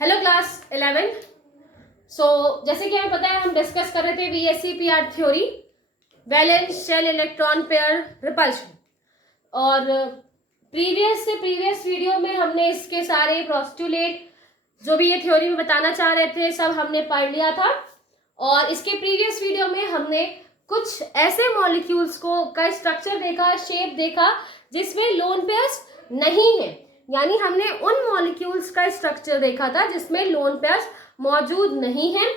Hello class 11th। जैसे कि हमें पता है, हम डिस्कस कर रहे थे VSEPR theory, valence shell electron pair repulsion. और प्रीवियस वीडियो में हमने इसके सारे पोस्टुलेट जो भी ये थ्योरी में बताना चाह रहे थे सब हमने पढ़ लिया था। और इसके प्रीवियस वीडियो में हमने कुछ ऐसे मॉलिक्यूल्स को का स्ट्रक्चर देखा, शेप देखा जिसमें लोन पेयर्स नहीं है, यानी हमने उन मॉलिक्यूल्स का स्ट्रक्चर देखा था जिसमें लोन पेयर्स मौजूद नहीं है।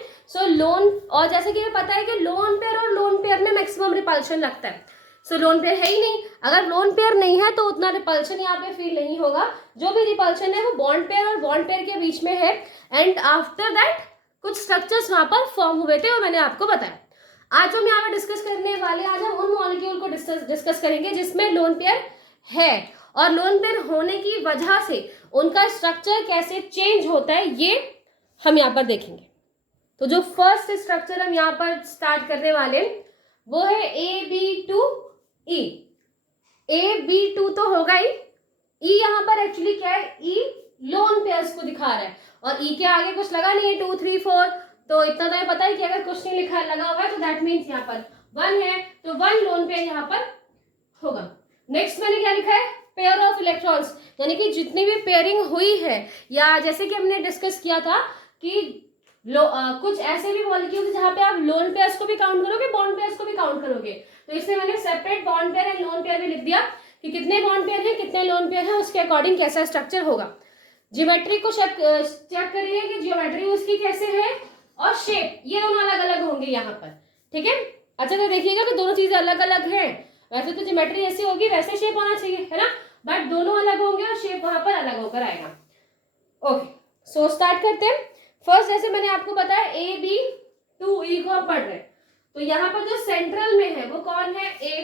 लोन, और जैसे कि हमें पता है कि लोन पेयर और लोन पेयर में मैक्सिमम रिपल्शन लगता है। लोन पेयर है ही नहीं। अगर लोन पेयर नहीं है तो उतना रिपल्शन यहाँ पे फील नहीं होगा। जो भी रिपल्शन है वो बॉन्ड पेयर और बॉन्ड पेयर के बीच में है। एंड आफ्टर दैट कुछ स्ट्रक्चर्स वहां पर फॉर्म हुए थे और मैंने आपको बताया। आज हम यहाँ पे डिस्कस करने वाले, आज हम उन मॉलिक्यूल को डिस्कस करेंगे जिसमें लोन पेयर है और लोन पेयर होने की वजह से उनका स्ट्रक्चर कैसे चेंज होता है ये हम यहाँ पर देखेंगे। तो जो फर्स्ट स्ट्रक्चर हम यहाँ पर स्टार्ट करने वाले वो है AB2E। AB2 तो होगा ही। E यहाँ पर एक्चुअली क्या है, E लोन पेयर्स को दिखा रहा है और E के आगे कुछ लगा नहीं है 2 3 4। तो इतना तो हमें पता है कि अगर कुछ नहीं लिखा लगा हुआ है तो दैट मीन्स यहाँ पर 1 है, तो 1 लोन पेयर यहाँ पर होगा। नेक्स्ट मैंने क्या लिखा है, पेयर ऑफ इलेक्ट्रॉन्स, यानी कि जितनी भी पेयरिंग हुई है, या जैसे कि हमने डिस्कस किया था कि कुछ ऐसे भी मॉलिक्यूल्स जहां पे आप लोन पेयर्स को भी काउंट करोगे, बॉन्ड पेयर्स को भी काउंट करोगे। तो इसमें मैंने separate bond pair and lone pair भी लिख दिया कि कितने बॉन्ड पेयर हैं, कितने लोन पेयर हैं, उसके अकॉर्डिंग कैसा स्ट्रक्चर होगा। ज्योमेट्री को चेक करिए कि ज्योमेट्री उसकी कैसे है और शेप, ये दोनों अलग अलग होंगे यहाँ पर। ठीक है, अच्छा तो देखिएगा कि दोनों चीजें अलग अलग हैं। वैसे तो ज्योमेट्री ऐसी होगी वैसे शेप होना चाहिए, है ना, बट दोनों अलग होंगे और शेप वहां पर अलग होकर आएगा। ओके, सो स्टार्ट करते हैं। फर्स्ट जैसे मैंने आपको बताया AB2E को हम पढ़ रहे हैं, तो यहाँ पर जो सेंट्रल में है वो कौन है, A।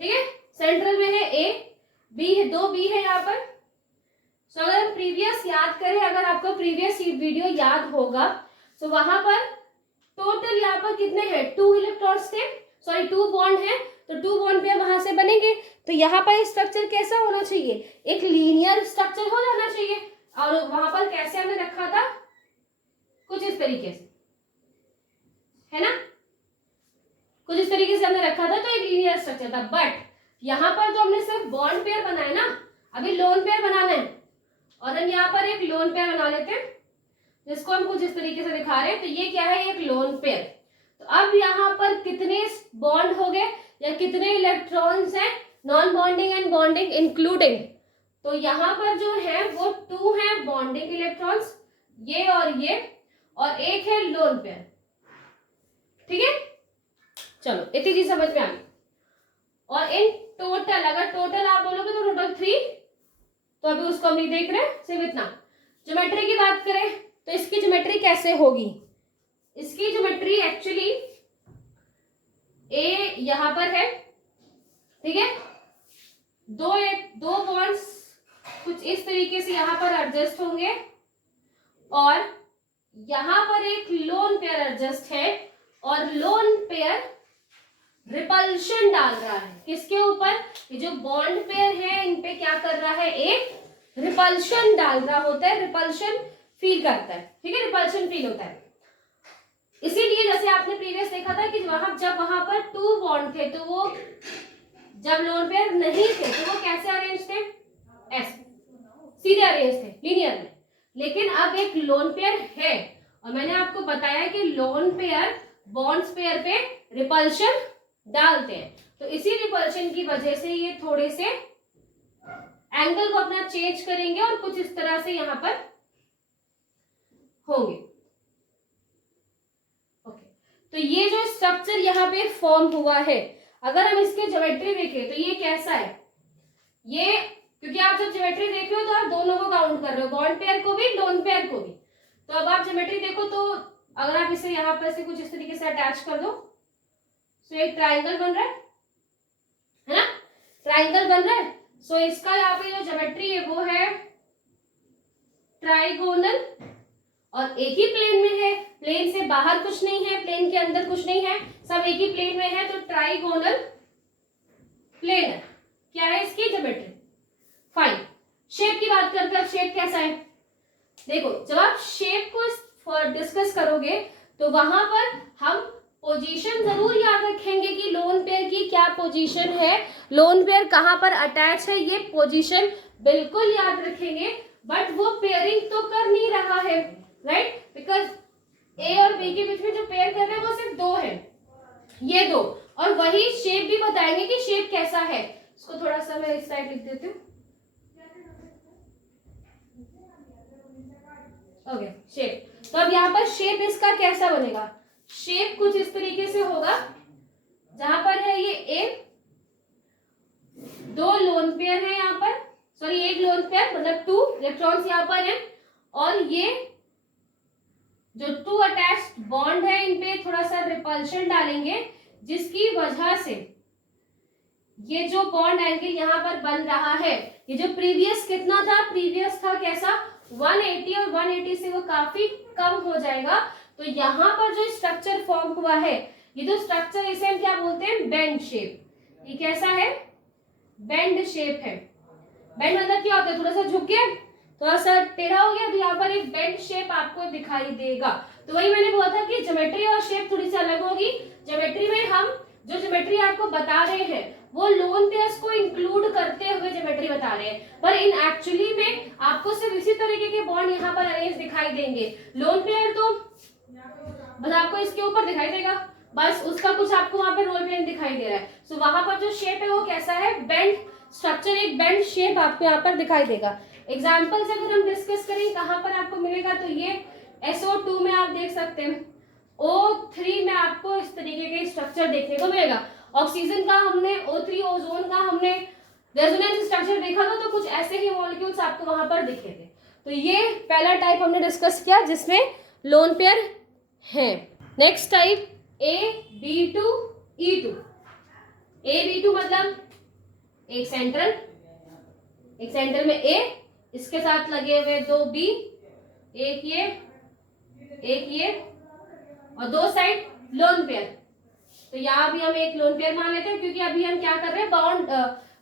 ठीक है, सेंट्रल में है A, B है, 2 B है यहाँ पर। सो अगर हम प्रीवियस याद करें, अगर आपको प्रीवियस वीडियो याद होगा तो वहां पर टोटल यहाँ पर कितने हैं, 2 इलेक्ट्रॉन्स थे, सॉरी 2 बॉन्ड है, तो 2 बॉन्ड पेयर वहां से बनेंगे। तो यहाँ पर स्ट्रक्चर कैसा होना चाहिए, एक लीनियर स्ट्रक्चर हो जाना चाहिए। और वहां पर कैसे हमने रखा था, कुछ इस तरीके से, है ना, कुछ इस तरीके से हमने रखा था, तो एक लीनियर स्ट्रक्चर था। बट यहाँ पर तो हमने सिर्फ बॉन्ड पेयर बनाए ना, अभी लोन पेयर बनाना है, और हम यहाँ पर एक लोन पेयर बना लेते हैं जिसको हम कुछ इस तरीके से दिखा रहे हैं। तो ये क्या है, एक लोन पेयर। तो अब यहाँ पर कितने बॉन्ड हो गए या कितने इलेक्ट्रॉन्स हैं, non bonding and bonding including. तो यहाँ पर जो है वो 2 है बॉन्डिंग इलेक्ट्रॉन्स, ये और एक है लोन पेयर। ठीक है, चलो इतनी चीज समझ में आ गई। और इन टोटल, अगर टोटल आप बोलोगे तो टोटल 3, तो अभी उसको हम नहीं देख रहे, सिर्फ इतना। ज्योमेट्री की बात करें तो इसकी ज्योमेट्री कैसे होगी, इसकी ज्योमेट्री एक्चुअली A यहां पर है, ठीक है, दो बॉन्ड्स कुछ इस तरीके से यहां पर एडजस्ट होंगे और यहां पर एक लोन पेयर एडजस्ट है और लोन पेयर रिपल्शन डाल रहा है किसके ऊपर, ये जो बॉन्ड पेयर है इन पे क्या कर रहा है, एक रिपल्शन डाल रहा होता है, रिपल्शन फील करता है। ठीक है, रिपल्शन फील होता है। इसीलिए जैसे आपने प्रीवियस देखा था कि जब वहां पर 2 बॉन्ड थे तो वो, जब लोन पेयर नहीं थे तो वो कैसे अरेंज थे, ऐसे सीधे अरेंज थे, लीनियर में। लेकिन अब एक लोन पेयर है और मैंने आपको बताया कि लोन पेयर बॉन्ड्स पेयर पे रिपल्शन डालते हैं, तो इसी रिपल्शन की वजह से ये थोड़े से एंगल को अपना चेंज करेंगे और कुछ इस तरह से यहां पर होंगे। ओके, तो ये जो स्ट्रक्चर यहाँ पे फॉर्म हुआ है, अगर हम इसके ज्योमेट्री देखें तो ये कैसा है, ये, क्योंकि आप जब ज्योमेट्री देख रहे हो तो आप दोनों को काउंट कर रहे हो, बॉन्ड पेयर को भी लोन पेयर को भी। तो अब आप ज्योमेट्री देखो तो अगर आप इसे यहाँ पर से कुछ इस तरीके से अटैच कर दो तो एक ट्राइंगल बन रहा है ना, ट्राइंगल बन रहा है। सो इसका यहाँ पे जो ज्योमेट्री है वो है ट्राइगोनल और एक ही प्लेन में है, प्लेन से बाहर कुछ नहीं है, प्लेन के अंदर कुछ नहीं है, सब एक ही प्लेन में है, तो ट्राइगोनल प्लेन है। क्या है इसकी ज्योमेट्री, फाइन। शेप की बात करते हैं, शेप कैसा है, देखो जब आप शेप को डिस्कस करोगे तो वहां पर हम पोजीशन जरूर याद रखेंगे कि लोन पेयर की क्या पोजीशन है, लोन पेयर कहां पर अटैच है, ये पोजीशन बिल्कुल याद रखेंगे। बट वो पेयरिंग तो कर नहीं रहा है, राइट, बिकॉज ए और बी के बीच में जो पेयर कर रहे हैं वो सिर्फ दो है, ये दो, और वही शेप भी बताएंगे कि शेप कैसा है। इसको थोड़ा सा मैं इस साइड लिख देती हूँ। Okay, shape. तो अब यहाँ पर शेप इसका कैसा बनेगा, शेप कुछ इस तरीके से होगा, जहां पर है ये ए, दो लोन पेयर है यहाँ पर, सॉरी एक लोन पेयर मतलब 2 इलेक्ट्रॉन्स यहाँ पर है, और ये जो 2 अटैच्ड बॉन्ड है इन पे थोड़ा सा रिपल्शन डालेंगे, जिसकी वजह से ये जो बॉन्ड एंगल यहाँ पर बन रहा है, ये जो प्रीवियस कितना था, प्रीवियस था कैसा 180, और 180 से वो काफी कम हो जाएगा। तो यहाँ पर जो स्ट्रक्चर फॉर्म हुआ है, ये जो स्ट्रक्चर, इसे हम क्या बोलते हैं, बेंड शेप। ये कैसा है, बेंड शेप है। बेंड मतलब क्या होता है, थोड़ा सा झुक गया, थोड़ा सा टेढ़ा हो गया, तो यहाँ पर एक बेंड शेप आपको दिखाई देगा। तो वही मैंने बोला था कि ज्योमेट्री और शेप थोड़ी सी अलग होगी। ज्योमेट्री में हम जो ज्योमेट्री आपको बता रहे हैं वो लोन पेयर्स को इंक्लूड करते हुए ज्योमेट्री बता रहे हैं, पर इन एक्चुअली में आपको सिर्फ इसी तरीके के बॉन्ड यहाँ पर अरेंज दिखाई देंगे। लोन पेयर तो बस आपको इसके ऊपर दिखाई देगा, बस उसका कुछ आपको वहां पे रोल प्ले दिखाई दे रहा है। सो वहां पर जो शेप है वो कैसा है, बेंड स्ट्रक्चर, एक बेंड शेप आपको यहाँ पर दिखाई देगा। एग्जाम्पल से अगर हम डिस्कस करें कहां पर आपको मिलेगा, तो ये SO2 में आप देख सकते हैं, O3 में आपको इस तरीके के स्ट्रक्चर देखने को मिलेगा। ऑक्सीजन का हमने O3, ओजोन का हमने रेजोनेंस स्ट्रक्चर देखा था, तो कुछ ऐसे ही मॉलिक्यूल्स आपको वहां पर दिखे थे। तो ये पहला टाइप हमने डिस्कस किया जिसमें लोन पेयर है। Next type AB2E2। AB2 मतलब एक सेंटर में A, इसके साथ लगे हुए 2 B, एक ये और 2 साइड लोन पेयर। तो यहाँ भी हम एक लोन पेयर मान लेते हैं, क्योंकि अभी हम क्या कर रहे हैं,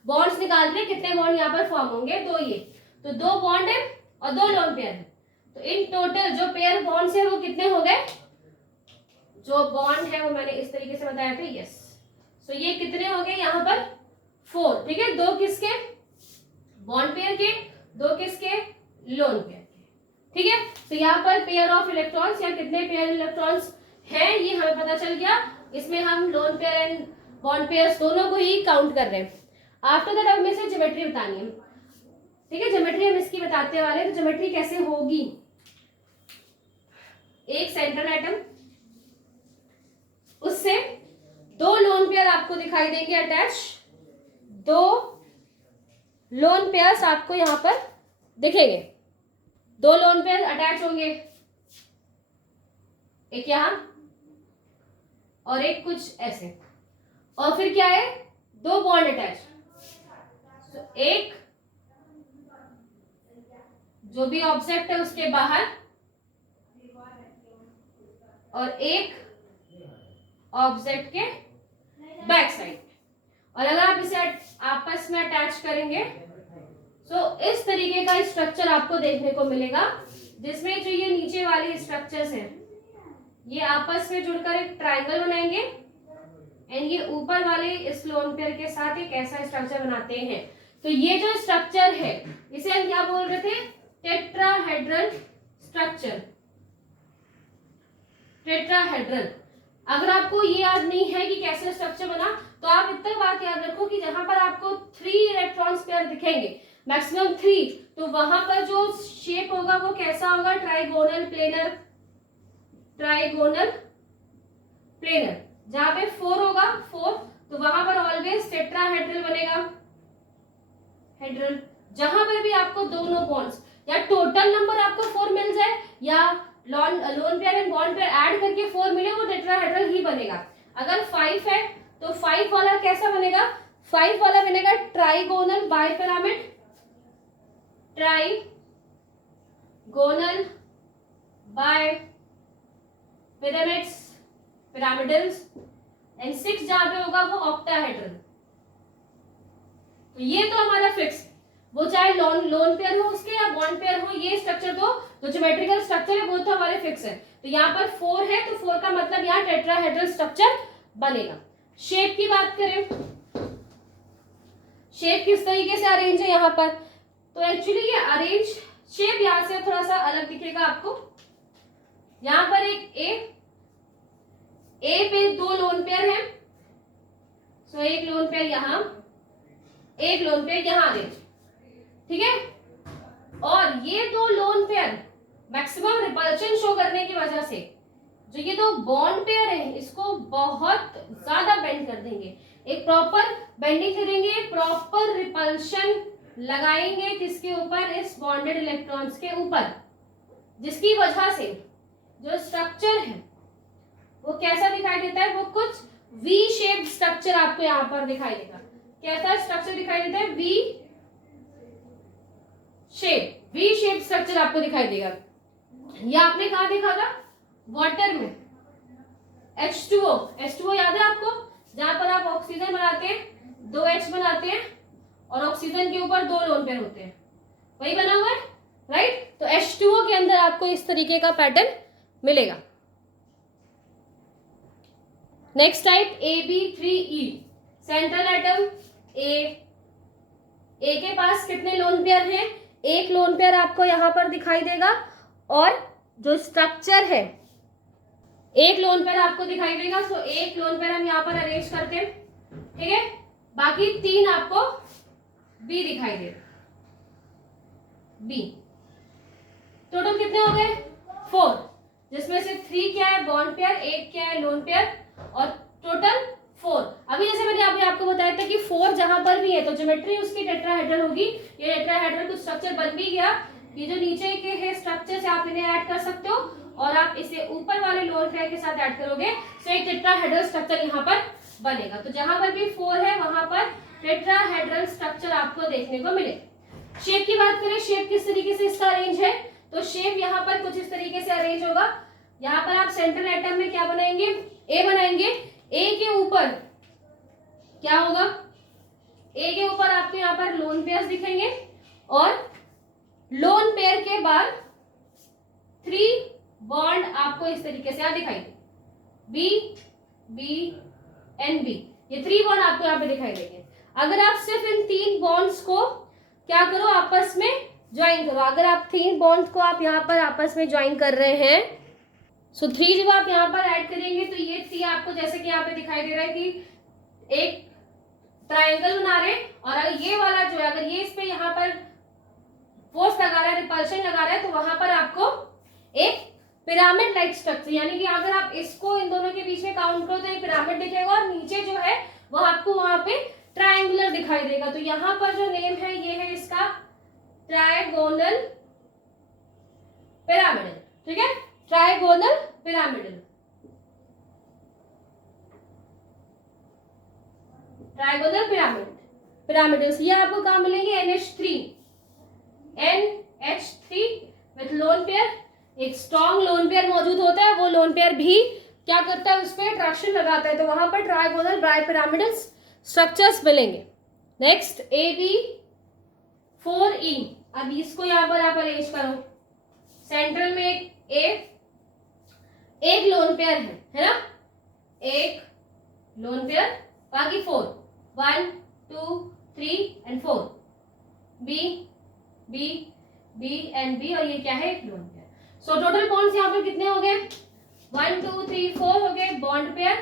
बॉन्ड्स निकाल रहे हैं, कितने बॉन्ड यहाँ पर फॉर्म होंगे, 2 ये, तो 2 बॉन्ड है और 2 लोन पेयर है। तो इन टोटल जो पेयर बॉन्ड्स है वो कितने हो गए, जो बॉन्ड है वो मैंने इस तरीके से बताया था, यस। सो ये कितने हो गए यहाँ पर 4, ठीक है, 2 किसके, बॉन्ड पेयर के, 2 किसके, लोन पेयर के, ठीक है। तो यहाँ पर पेयर ऑफ इलेक्ट्रॉन्स या कितने पेयर इलेक्ट्रॉन्स हैं ये हमें पता चल गया। इसमें हम lone pair and bond pairs दोनों को ही काउंट कर रहे हैं। आफ्टर दैट हमें से ज्योमेट्री बतानी है, ठीक है, ज्योमेट्री हम इसकी बताते वाले। तो ज्योमेट्री कैसे होगी, एक सेंट्रल एटम, उससे 2 लोन पेयर आपको दिखाई देंगे अटैच, 2 लोन पेयर्स आपको यहां पर दिखेंगे, 2 लोन पेयर अटैच होंगे, एक यहां और एक कुछ ऐसे, और फिर क्या है, 2 बॉन्ड अटैच। तो एक जो भी ऑब्जेक्ट है उसके बाहर और एक ऑब्जेक्ट के बैक साइड, और अगर आप इसे आपस में अटैच करेंगे तो इस तरीके का स्ट्रक्चर आपको देखने को मिलेगा, जिसमें जो ये नीचे वाले स्ट्रक्चर्स हैं ये आपस में जुड़कर एक ट्रायंगल बनाएंगे, एंड ये ऊपर वाले इस लोन पेयर के साथ एक ऐसा स्ट्रक्चर बनाते हैं। तो ये जो स्ट्रक्चर है इसे हम क्या बोल रहे थे, टेट्राहेड्रल स्ट्रक्चर, टेट्राहेड्रल। अगर आपको ये याद नहीं है कि कैसे स्ट्रक्चर बना, तो आप इतना बात याद रखो कि जहां पर आपको 3 इलेक्ट्रॉन्स पेयर दिखेंगे, मैक्सिमम 3, तो वहां पर जो शेप होगा वो कैसा होगा, ट्राइगोनल प्लेनर, ट्राइगोनल प्लेनर। जहां पे 4 होगा 4, तो वहां पर ऑलवेज टेट्राहेड्रल बनेगा, हेड्रल। जहां पर भी आपको दोनों बॉन्ड्स या टोटल नंबर आपको 4 मिल जाए, या lone pair and bond pair add करके 4 मिले, वो टेट्राहेड्रल ही बनेगा। अगर 5 है तो 5 वाला कैसा बनेगा, 5 वाला बनेगा trigonal bipyramid, trigonal bipyramids, pyramidals, and 6 जहां पे होगा वो ऑक्टाहेड्रल। तो ये तो हमारा फिक्स। वो चाहे लोन पेयर हो उसके या बॉन्ड पेयर हो, ये स्ट्रक्चर तो ज्योमेट्रिकल स्ट्रक्चर है वो तो हमारे फिक्स है। तो यहाँ पर 4 है तो 4 का मतलब यहाँ टेट्राहेड्रल स्ट्रक्चर बनेगा। शेप की बात करें, शेप किस तरीके से अरेंज है यहाँ पर, तो एक्चुअली ये अरेंज शेप यहाँ से थोड़ा सा अलग दिखेगा आपको। यहाँ पर एक ए पे 2 लोन पेयर है, सो एक लोन पेयर यहाँ, एक लोन पेयर यहाँ अरेंज, ठीक है। और ये 2 lone pair maximum repulsion show करने की वजह से जो ये 2 बॉन्ड पेयर है इसको बहुत ज्यादा बेंड कर देंगे, एक प्रॉपर बेंडिंग करेंगे, प्रॉपर रिपल्शन लगाएंगे किसके ऊपर, इस बॉन्डेड इलेक्ट्रॉन्स के ऊपर, जिसकी वजह से जो स्ट्रक्चर है वो कैसा दिखाई देता है, वो कुछ वी शेप स्ट्रक्चर आपको यहाँ पर दिखाई देगा। कैसा स्ट्रक्चर दिखाई देता है, वी शेप स्ट्रक्चर आपको दिखाई देगा। ये आपने कहा देखा था, वाटर में H2O याद है आपको, जहां पर आप ऑक्सीजन बनाते हैं 2 H बनाते हैं और ऑक्सीजन के ऊपर 2 लोन पेयर होते हैं, वही बना हुआ है, राइट। तो H2O के अंदर आपको इस तरीके का पैटर्न मिलेगा। Next type AB3E, central atom A के पास कितने लोन पेयर हैं, एक लोन पेयर आपको यहां पर दिखाई देगा, और जो स्ट्रक्चर है एक लोन पेयर आपको दिखाई देगा। सो एक लोन पेयर हम यहाँ पर अरेंज करते हैं, ठीक है, बाकी 3 आपको बी दिखाई दे, बी। टोटल कितने हो गए, 4, जिसमें से 3 क्या है बॉन्ड पेयर, 1 क्या है लोन पेयर, और टोटल 4। अभी जैसे मैंने अभी आपको बताया था कि 4 जहां पर भी है तो ज्योमेट्री उसकी टेट्राहेड्रल होगी। ये टेट्राहेड्रल कुछ स्ट्रक्चर बन भी गया, ये जो नीचे के है स्ट्रक्चर से आप इन्हें ऐड कर सकते हो और आप इसे ऊपर वाले लोन पेयर के साथ ऐड करोगे तो एक टेट्राहेड्रल स्ट्रक्चर यहाँ पर बनेगा। तो जहां पर भी 4 है वहां पर टेट्राहेड्रल स्ट्रक्चर आपको देखने को मिले। शेप की बात करें, शेप किस तरीके से इसका अरेंज है, तो शेप यहाँ पर कुछ इस तरीके से अरेंज होगा। यहाँ पर आप सेंट्रल एटम में क्या बनाएंगे, ए बनाएंगे, ए के ऊपर क्या होगा, ए के ऊपर आपको यहाँ पर लोन पेयर्स दिखेंगे और लोन पेयर के बाद 3 बॉन्ड आपको इस तरीके से दिखाई दे, बी बी एंड बी, ये 3 बॉन्ड आपको यहाँ पे दिखाई देंगे। अगर आप सिर्फ इन 3 बॉन्ड्स को क्या करो, आपस में ज्वाइन करो। अगर आप 3 बॉन्ड्स को आप यहाँ पर आपस में ज्वाइन कर रहे हैं, सो 3 जब आप यहाँ पर ऐड करेंगे तो ये 3 आपको जैसे कि यहाँ पे दिखाई दे रहा है कि एक ट्रायंगल बना रहे हैं, और अगर ये वाला जो है अगर ये इस पे यहाँ पर फोर्स लगा रहा है, रिपल्शन लगा रहा है, तो वहां पर आपको एक पिरामिड लाइक स्ट्रक्चर, यानी कि अगर आप इसको इन दोनों के बीच में काउंट करो तो एक पिरामिड दिखेगा और नीचे जो है वो आपको वहां पे ट्रायंगुलर दिखाई देगा। तो यहाँ पर जो नेम है ये है इसका ट्रायगोनल पिरामिड, ठीक है, ट्रायगोनल पिरामिडल, ट्रायगोनल पिरामिडल्स। ये आपको कहाँ मिलेंगे, NH3 विथ लोन पेयर, एक स्ट्रॉन्ग लोन पेयर मौजूद होता है, वो लोन पेयर भी क्या करता है, उस पर अट्रैक्शन लगाता है, तो वहां पर ट्रायगोनल बाइपिरामिडल स्ट्रक्चर्स मिलेंगे। नेक्स्ट AB4E, अब इसको यहाँ पर आप अरेंज करो, सेंट्रल में एक लोन पेयर है ना, एक लोन पेयर, बाकी 4, 1 2 3 and 4, B B B and B, और ये क्या है, एक lone pair. So total bonds यहाँ पर कितने हो गए, 1 2 3 4 हो गए बॉन्ड पेयर,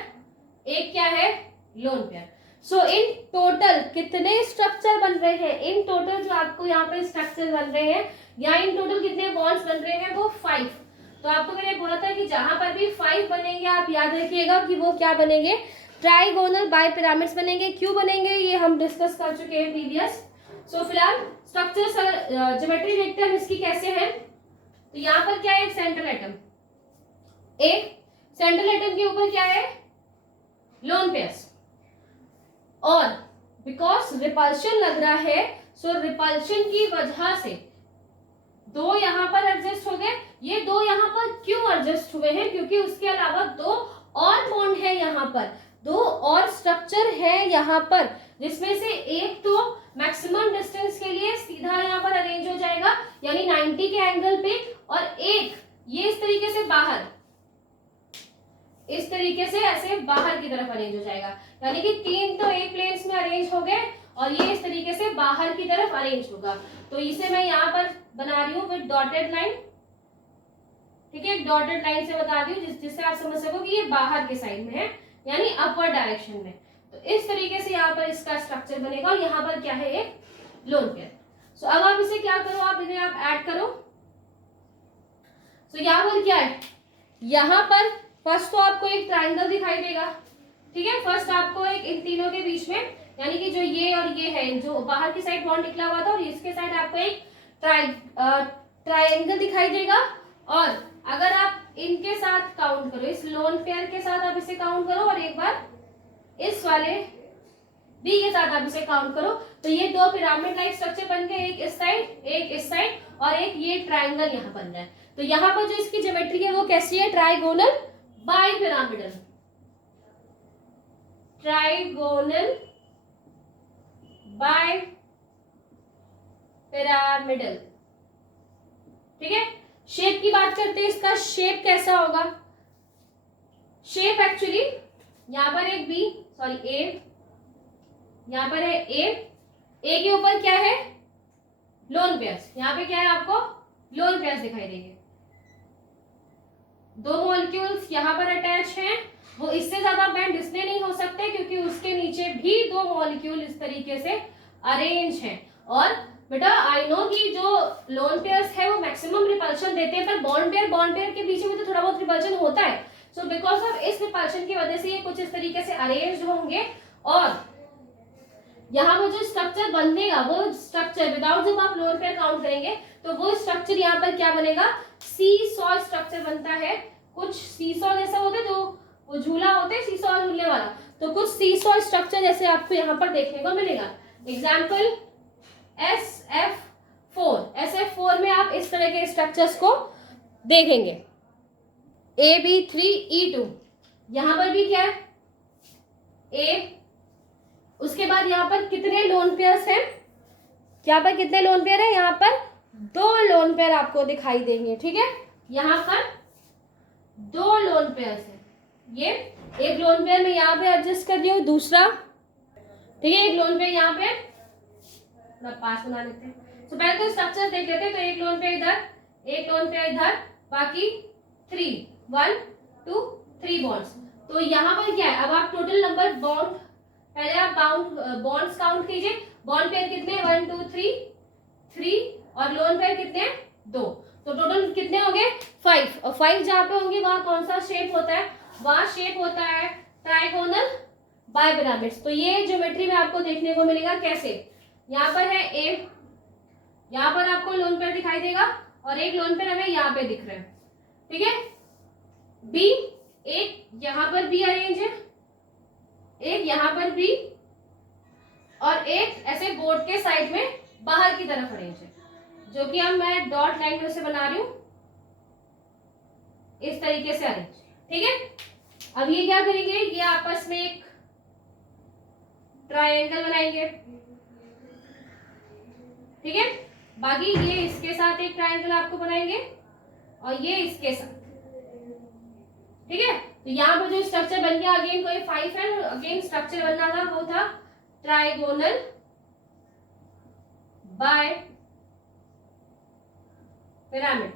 एक क्या है, loan pair. So in total कितने स्ट्रक्चर बन रहे हैं, इन टोटल जो आपको यहाँ पे स्ट्रक्चर बन रहे हैं या इन टोटल कितने बॉन्ड्स बन रहे हैं, वो 5। तो आपको मैंने बोला था कि जहां पर भी 5 बनेंगे आप याद रखिएगा कि वो क्या बनेंगे, ट्राइगोनल बाइपिरामिड्स बनेंगे। क्यों बनेंगे ये हम डिस्कस कर चुके हैं प्रीवियस। सो फिलहाल स्ट्रक्चर ज्योमेट्री देखते हैं इसकी कैसे है। तो यहाँ पर क्या है, एक सेंट्रल एटम, एक सेंट्रल एटम के ऊपर क्या है, लोन पेयर्स, और बिकॉज रिपल्शन लग रहा है, सो रिपल्शन की वजह से 2 यहाँ पर एडजस्ट हो गए। ये 2 यहाँ पर क्यों एडजस्ट हुए हैं, क्योंकि उसके अलावा 2 और बॉन्ड है यहाँ पर, 2 और स्ट्रक्चर है यहाँ पर, जिसमें से एक तो मैक्सिमम डिस्टेंस के लिए सीधा यहाँ पर अरेंज हो जाएगा, यानी 90 के एंगल पे, और एक ये इस तरीके से बाहर, इस तरीके से ऐसे बाहर की तरफ अरेंज हो जाएगा, यानी कि 3 तो एक प्लेन्स में अरेंज हो गए और ये इस तरीके से बाहर की तरफ अरेंज होगा। तो इसे मैं यहाँ पर बना रही हूँ विद डॉटेड लाइन, ठीक है, एक डॉटेड लाइन से बता दी हूँ जिससे आप समझ सको कि ये बाहर के साइड में है, यानी अपवर्ड डायरेक्शन में। तो इस तरीके से यहाँ पर इसका स्ट्रक्चर बनेगा और यहाँ पर क्या है, एक लोन पेयर। सो अब आप इसे क्या करो, आप इन्हें आप ऐड करो। सो यहाँ पर क्या है, यहाँ पर फर्स्ट तो आपको एक ट्राइंगल दिखाई देगा, ठीक है। फर्स्ट आपको एक इन तीनों के बीच में, यानी कि जो ये और ये है, जो बाहर की साइड बॉन्ड निकला हुआ था और इसके साइड आपको एक ट्राइंगल दिखाई देगा। और अगर आप इनके साथ काउंट करो, इस लोन पेयर के साथ आप इसे काउंट करो और एक बार इस वाले बी के साथ आप इसे काउंट करो, तो ये दो पिरामिड लाइक स्ट्रक्चर बन गए, एक इस साइड एक इस साइड, और एक ये ट्राइंगल यहाँ बन रहा है। तो यहाँ पर जो इसकी ज्योमेट्री है वो कैसी है, trigonal bipyramidal, trigonal bipyramidal, ठीक है। शेप की बात करते हैं, इसका शेप कैसा होगा। शेप एक्चुअली यहां पर एक बी, सॉरी ए, यहां पर है ए के ऊपर क्या है, लोन पेयर्स, यहां पे क्या है आपको लोन पेयर्स दिखाई देंगे। दो मॉलिक्यूल्स यहां पर अटैच हैं, वो इससे ज्यादा बैंड इसलिए नहीं हो सकते क्योंकि उसके नीचे भी दो मॉलिक्यूल इस तरीके से अरेंज हैं। और बेटा आई नो कि जो लोन पेयर्स है वो मैक्सिमम रिपल्शन देते हैं, पर बॉन्ड पेयर के बीच में तो थोड़ा बहुत रिपल्शन होता है। सो बिकॉज ऑफ इस रिपल्शन की वजह से ये कुछ इस तरीके से अरेंज होंगे, और यहाँ पर जो स्ट्रक्चर बनेगा वो स्ट्रक्चर विदाउट, जब आप लोन पेयर काउंट करेंगे तो वो स्ट्रक्चर यहाँ पर क्या बनेगा, सी सॉ स्ट्रक्चर बनता है। कुछ सी सॉ जैसा होता है, तो वो झूला होता है सी सॉ झूलने वाला, तो कुछ सी सॉ स्ट्रक्चर जैसे आपको यहाँ पर देखने को मिलेगा। एग्जाम्पल SF4 में आप इस तरह के स्ट्रक्चर्स को देखेंगे। AB3E2, यहां पर भी क्या है ए, उसके बाद यहाँ पर कितने लोन पेयर्स हैं, यहाँ पर कितने लोन पेयर है, यहाँ पर दो लोन पेयर आपको दिखाई देंगे, ठीक है। यहाँ पर दो लोन पेयर्स हैं, ये एक लोन पेयर में यहाँ पे एडजस्ट कर रही हूँ, दूसरा, ठीक है, एक लोन पेयर यहाँ पे पास बना लेते हैं। तो पहले तो स्ट्रक्चर देख लेते हैं। तो एक लोन पेयर इधर, एक लोन पेयर इधर, बाकी 1 2 3 बॉन्ड्स। तो यहाँ पर क्या है, अब आप टोटल नंबर बॉन्ड, पहले आप बॉन्ड्स काउंट कीजिए। बॉन्ड पेयर कितने, 1 2 3 और लोन पेयर कितने, 2। तो टोटल कितने हो गए, 5। और 5 जहाँ पे होंगे वहां कौन सा शेप होता है, वहां शेप होता है ट्राइगोनल बाय पिरामिड्स। तो ये ज्योमेट्री में आपको देखने को मिलेगा कैसे, यहाँ पर है ए, यहाँ पर आपको लोन पेयर दिखाई देगा और एक लोन पेयर हमें यहाँ पे दिख रहा है, ठीक है। बी, एक यहाँ पर बी अरेंज है, एक यहाँ पर बी, और एक ऐसे बोर्ड के साइड में बाहर की तरफ अरेंज है, जो कि अब मैं डॉट लाइन में से बना रही हूं इस तरीके से अरेंज, ठीक है। अब ये क्या करेंगे, ये आपस में एक ट्रायंगल बनाएंगे, ठीक है। बाकी ये इसके साथ एक ट्रायंगल आपको बनाएंगे और ये इसके साथ, ठीक है। तो यहाँ पर जो स्ट्रक्चर बन गया, अगेन कोई 5 है, अगेन स्ट्रक्चर बनना था वो था ट्राइगोनल बाय पिरामिड।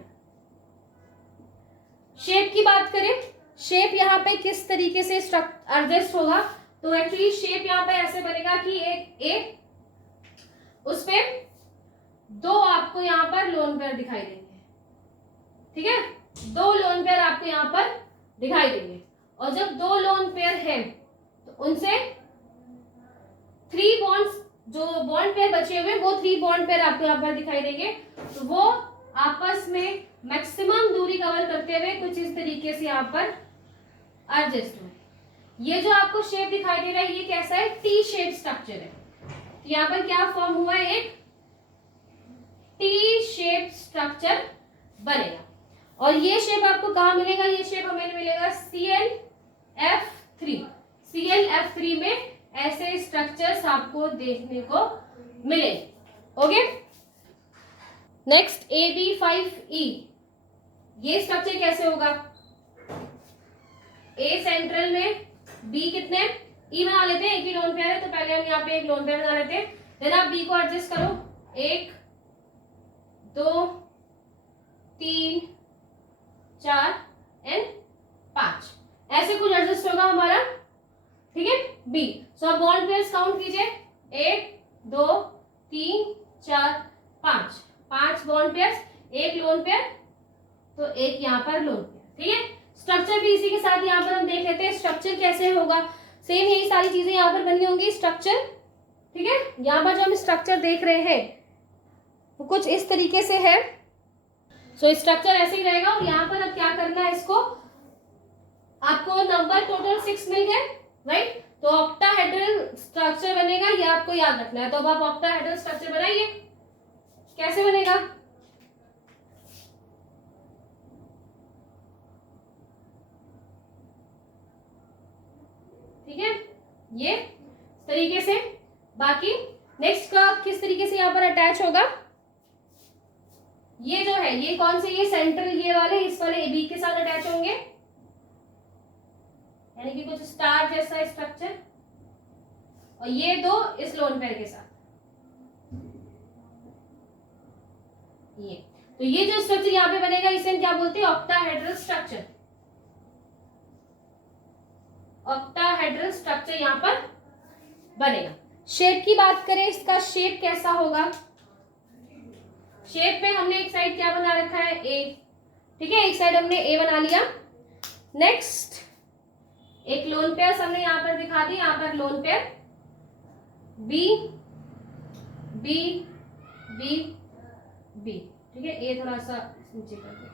शेप की बात करें, शेप यहाँ पे किस तरीके से एडजस्ट होगा, तो एक्चुअली शेप यहाँ पे ऐसे बनेगा कि एक ए, उस पे दो आपको यहाँ पर लोन पेयर दिखाई देंगे, ठीक है। दो लोन पेयर आपको यहाँ पर दिखाई देंगे, और जब दो लोन पेयर हैं तो उनसे 3 बॉन्ड्स, जो बॉन्ड पेयर बचे हुए वो 3 बॉन्ड पेयर आपको यहाँ पर दिखाई देंगे। तो वो आपस में मैक्सिमम दूरी कवर करते हुए कुछ इस तरीके से यहाँ पर एडजस्ट हुए। ये जो आपको शेप दिखाई दे रहा है ये कैसा है, टी शेप स्ट्रक्चर है। तो यहाँ पर क्या फॉर्म हुआ है, एक टी शेप स्ट्रक्चर बनेगा। और ये शेप आपको कहाँ मिलेगा, ये शेप हमें मिलेगा ClF3। ClF3 में ऐसे स्ट्रक्चर्स आपको देखने को मिले। ओके, नेक्स्ट AB5E, ये स्ट्रक्चर कैसे होगा? ए सेंट्रल में, बी कितने, ई बना लेते हैं, एक ही लोन पेयर है तो पहले हम यहाँ पे एक लोन पेयर बना लेते हैं। देन आप बी को एडजस्ट करो, 1 2 3 4 एंड 5, ऐसे कुछ एडजस्ट होगा हमारा, ठीक है बी। सो आप बॉन्ड पेयर्स काउंट कीजिए, 1 2 3 4 5, 5 बॉन्ड पेयर्स, एक लोन पेयर, तो एक यहाँ पर लोन पेयर, ठीक है। स्ट्रक्चर भी इसी के साथ यहाँ पर हम देख लेते हैं स्ट्रक्चर कैसे होगा। सेम यही सारी चीजें यहाँ पर बनी होंगी स्ट्रक्चर, ठीक है। यहाँ पर जो हम स्ट्रक्चर देख रहे हैं वो कुछ इस तरीके से है। सो स्ट्रक्चर ऐसे ही रहेगा और यहाँ पर अब क्या करना है, इसको आपको नंबर टोटल 6 मिल गए, राइट। तो ऑक्टाहेड्रल स्ट्रक्चर बनेगा, ये आपको याद रखना है। तो अब आप ऑक्टाहेड्रल स्ट्रक्चर बनाइए, कैसे बनेगा? ठीक है, ये इस तरीके से। बाकी नेक्स्ट का किस तरीके से यहाँ पर अटैच होगा, ये जो है ये कौन से, ये सेंट्रल ये वाले इस वाले बी के साथ अटैच होंगे, यानी कि कुछ स्टार जैसा स्ट्रक्चर, और ये दो इस लोन पेयर के साथ, ये। तो ये जो स्ट्रक्चर यहाँ पे बनेगा इसे हम क्या बोलते हैं? Octahedral structure. ऑक्टाहेड्रल स्ट्रक्चर यहाँ पर बनेगा। शेप की बात करें, इसका शेप कैसा होगा? शेप में हमने एक साइड क्या बना रखा है? ए, ठीक है, एक साइड हमने ए बना लिया। नेक्स्ट एक लोन पेयर हमने यहाँ पर दिखा दी, यहाँ पर lone pair B B B B, ठीक है। ए थोड़ा सा नीचे कर देते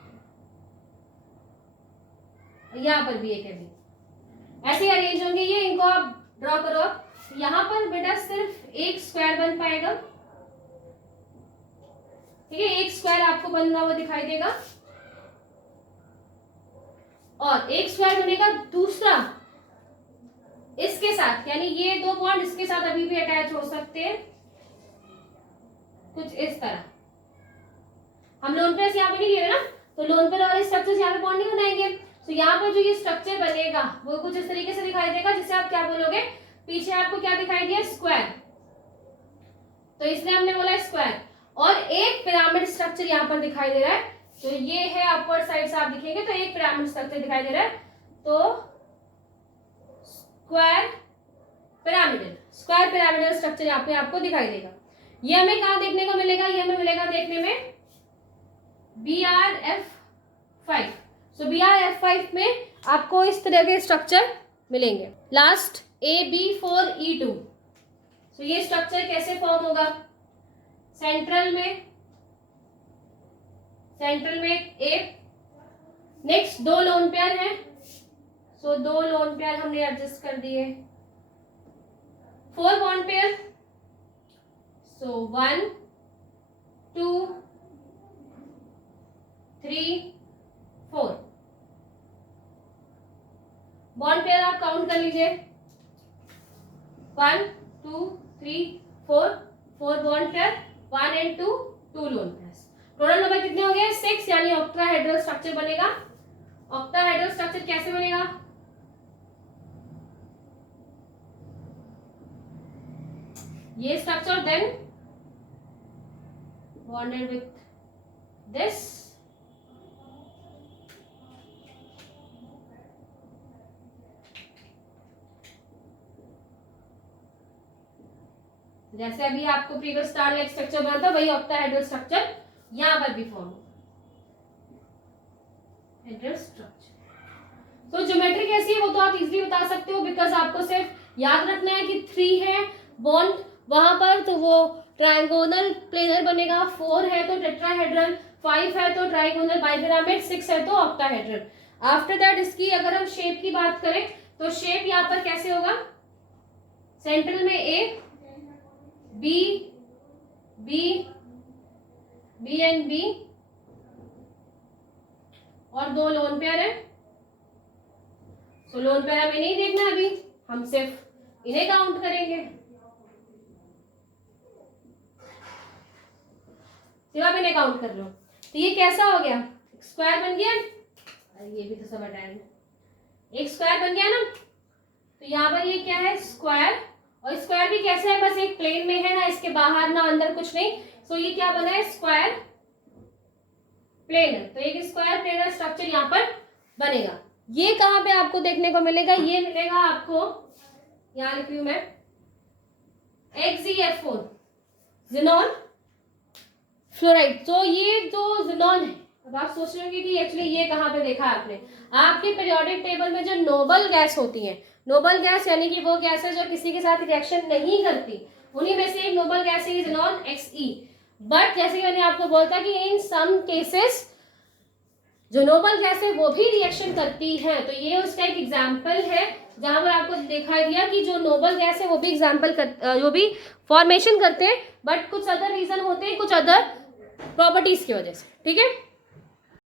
हैं, यहाँ पर भी एक है बी, ऐसे अरेंज होंगे ये। इनको आप ड्रॉ करो। यहाँ पर बेटा सिर्फ एक स्क्वायर बन पाएगा, ठीक है, एक स्क्वायर आपको बनना हुआ दिखाई देगा, और एक स्क्वायर बनेगा दूसरा इसके साथ, यानी ये दो बॉन्ड इसके साथ अभी भी अटैच हो सकते हैं, कुछ इस तरह। हम लोन पेयर यहाँ पे नहीं ले रहे ना, तो लोन पेयर और स्ट्रक्चर यहाँ पे बॉन्ड नहीं बनाएंगे। तो यहाँ पर जो ये स्ट्रक्चर बनेगा वो कुछ इस तरीके से दिखाई देगा, जिसे आप क्या बोलोगे? पीछे आपको क्या दिखाई दिया? स्क्वायर, तो इसलिए हमने बोला स्क्वायर। और एक पिरामिड स्ट्रक्चर यहाँ पर दिखाई दे रहा है, तो ये है अपवर्ड साइड से आप दिखेंगे तो एक पिरामिड स्ट्रक्चर दिखाई दे रहा है, तो स्क्वायर पिरामिडल स्ट्रक्चर यहाँ पे आपको दिखाई देगा। ये हमें कहाँ देखने को मिलेगा? ये हमें मिलेगा देखने में BRF5। सो BRF5 में आपको इस तरह के स्ट्रक्चर मिलेंगे। Last AB4E2। सो ये स्ट्रक्चर कैसे फॉर्म होगा? सेंट्रल में ए, नेक्स्ट दो लोन पेयर हैं, सो दो लोन पेयर हमने एडजस्ट कर दिए, 4 bond pair, so 1 2 3 4 bond pair आप काउंट कर लीजिए, 1 2 3 4 bond pair, 1 and 2 lone pairs. Total number कितने हो गए? 6, यानी ऑक्टाहेड्रल स्ट्रक्चर बनेगा। ऑक्टाहेड्रल स्ट्रक्चर कैसे बनेगा? ये structure then bonded with this, जैसे अभी आपको प्रीवियस स्टार लाइक स्ट्रक्चर बना था, वही ऑक्टाहेड्रल स्ट्रक्चर यहां पर भी फॉर्म हेड्रल स्ट्रक्चर। तो ज्योमेट्री कैसी है वो तो आप इजीली बता सकते हो, बिकॉज आपको सिर्फ याद रखना है कि 3 है बॉन्ड वहां पर, तो वो ट्रायंगोनल प्लेनर बनेगा, 4 है तो टेट्राहेड्रल, 5 है तो ट्राइगोनल बाइपिरामिड, 6 है तो ऑक्टाहेड्रल। आफ्टर दैट इसकी अगर हम शेप की बात करें तो शेप यहाँ पर कैसे होगा? सेंट्रल में ए, बी एंड बी, और 2 लोन पेयर है। सो लोन पेयर हमें नहीं देखना अभी, हम सिर्फ इन्हें काउंट करेंगे। तीनों भी काउंट कर लो। तो ये कैसा हो गया, स्क्वायर बन गया, ये भी तो सब हटाएंगे, एक स्क्वायर बन गया ना। तो यहाँ पर ये क्या है, स्क्वायर, और स्क्वायर भी कैसे है, बस एक प्लेन में है ना, इसके बाहर ना अंदर कुछ नहीं। सो ये क्या बना है, स्क्वायर प्लेन। तो एक स्क्वायर प्लेनर स्ट्रक्चर यहाँ पर बनेगा। ये कहाँ पे आपको देखने को मिलेगा, ये मिलेगा आपको, यहाँ लिख रही हूं मैं, XeF4 ज़ीनॉन फ्लोराइड। तो ये जो ज़ीनॉन है, अब आप सोच रहे होंगे कि एक्चुअली ये कहाँ पे देखा आपने, आपके पीरियोडिक टेबल में जो नोबल गैस होती है, नोबल गैस यानी कि वो गैस है जो किसी के साथ रिएक्शन नहीं करती, उन्हीं में से एक नोबल गैस है ज़ीनॉन Xe। बट जैसे कि मैंने आपको बोला कि इन सम केसेस जो नोबल गैस है वो भी रिएक्शन करती है। तो ये उसका एक एग्जाम्पल है जहां पर आपको दिखाई दिया कि जो नोबल गैस है वो भी जो भी फॉर्मेशन करते हैं, बट कुछ अदर रीजन होते हैं, कुछ अदर प्रॉपर्टीज की वजह से। ठीक है।